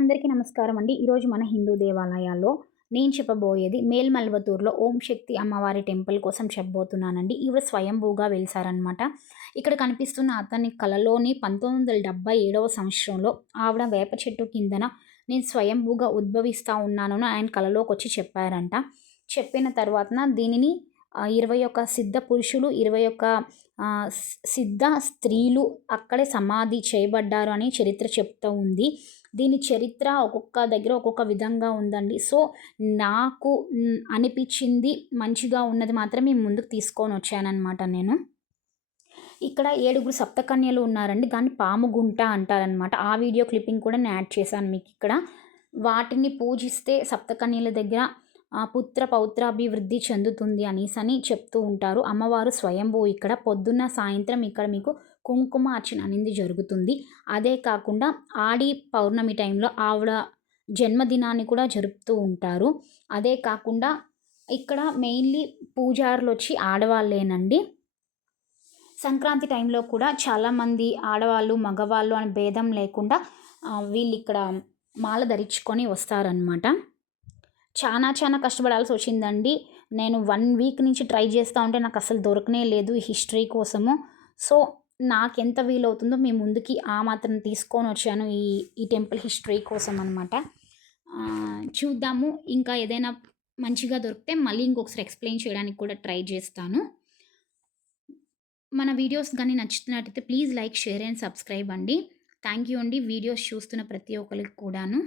అందరికీ నమస్కారం అండి. ఈరోజు మన హిందూ దేవాలయాల్లో నేను చెప్పబోయేది మేల్మల్వతూర్‌లో ఓం శక్తి అమ్మవారి టెంపుల్ కోసం చెప్పబోతున్నానండి. ఈవిడ స్వయంభూగా వెలిసారనమాట. ఇక్కడ కనిపిస్తున్న అతని కలలోని 1977వ సంవత్సరంలో ఆవిడ వేప చెట్టు కిందన నేను స్వయంభూగా ఉద్భవిస్తా ఉన్నానని ఆయన కలలోకొచ్చి చెప్పారంట. చెప్పిన తర్వాతన దీనిని 21 సిద్ధ పురుషులు, 21 సిద్ధ స్త్రీలు అక్కడే సమాధి చేయబడ్డారు అని చరిత్ర చెప్తూ ఉంది. దీని చరిత్ర ఒక్కొక్క దగ్గర ఒక్కొక్క విధంగా ఉందండి. సో, నాకు అనిపిచ్చింది మంచిగా ఉన్నది మాత్రం మీ ముందుకు తీసుకొనొచ్చాననమాట నేను. ఇక్కడ 7 సప్తకన్యలు ఉన్నారండి. దాన్ని పాముగుంట అంటారనమాట. ఆ వీడియో క్లిప్పింగ్ కూడా నేను యాడ్ చేశాను మీకిక్కడ. వాటిని పూజిస్తే సప్తకన్యల దగ్గర పుత్ర పౌత్రాభివృద్ధి చెందుతుంది అనేసని చెప్తూ ఉంటారు. అమ్మవారు స్వయంభూ ఇక్కడ. పొద్దున్న, సాయంత్రం ఇక్కడ మీకు కుంకుమ అర్చన అనేది జరుగుతుంది. అదే కాకుండా ఆడి పౌర్ణమి టైంలో ఆవిడ జన్మదినాన్ని కూడా జరుపుతూ ఉంటారు. అదే కాకుండా ఇక్కడ మెయిన్‌లీ పూజారులొచ్చి ఆడవాళ్ళేనండి. సంక్రాంతి టైంలో కూడా చాలామంది ఆడవాళ్ళు, మగవాళ్ళు అని భేదం లేకుండా వీళ్ళిక్కడ మాల ధరించుకొని వస్తారనమాట. చానా కష్టపడాల్సొచ్చిందండి. నేను 1 వీక్ నుంచి ట్రై చేస్తా ఉంటే నాకసలు దొరకనే లేదు ఈ హిస్టరీ కోసము. సో, నాకెంత వీలవుతుందో మీ ముందుకి ఆ మాత్రం తీసుకొనొచ్చాను ఈ టెంపుల్ హిస్టరీ కోసం అనమాట. చూద్దాము ఇంకా ఏదైనా మంచిగా దొరికితే మళ్ళీ ఇంకొకసారి ఎక్స్‌ప్లెయిన్ చేయడానికి కూడా ట్రై చేస్తాను. మన వీడియోస్ గాని నచ్చుతున్నట్టయితే please like, share and subscribe అండి. థ్యాంక్ యూ అండి వీడియోస్ చూస్తున్న ప్రతి ఒక్కళ్ళకి కూడాను.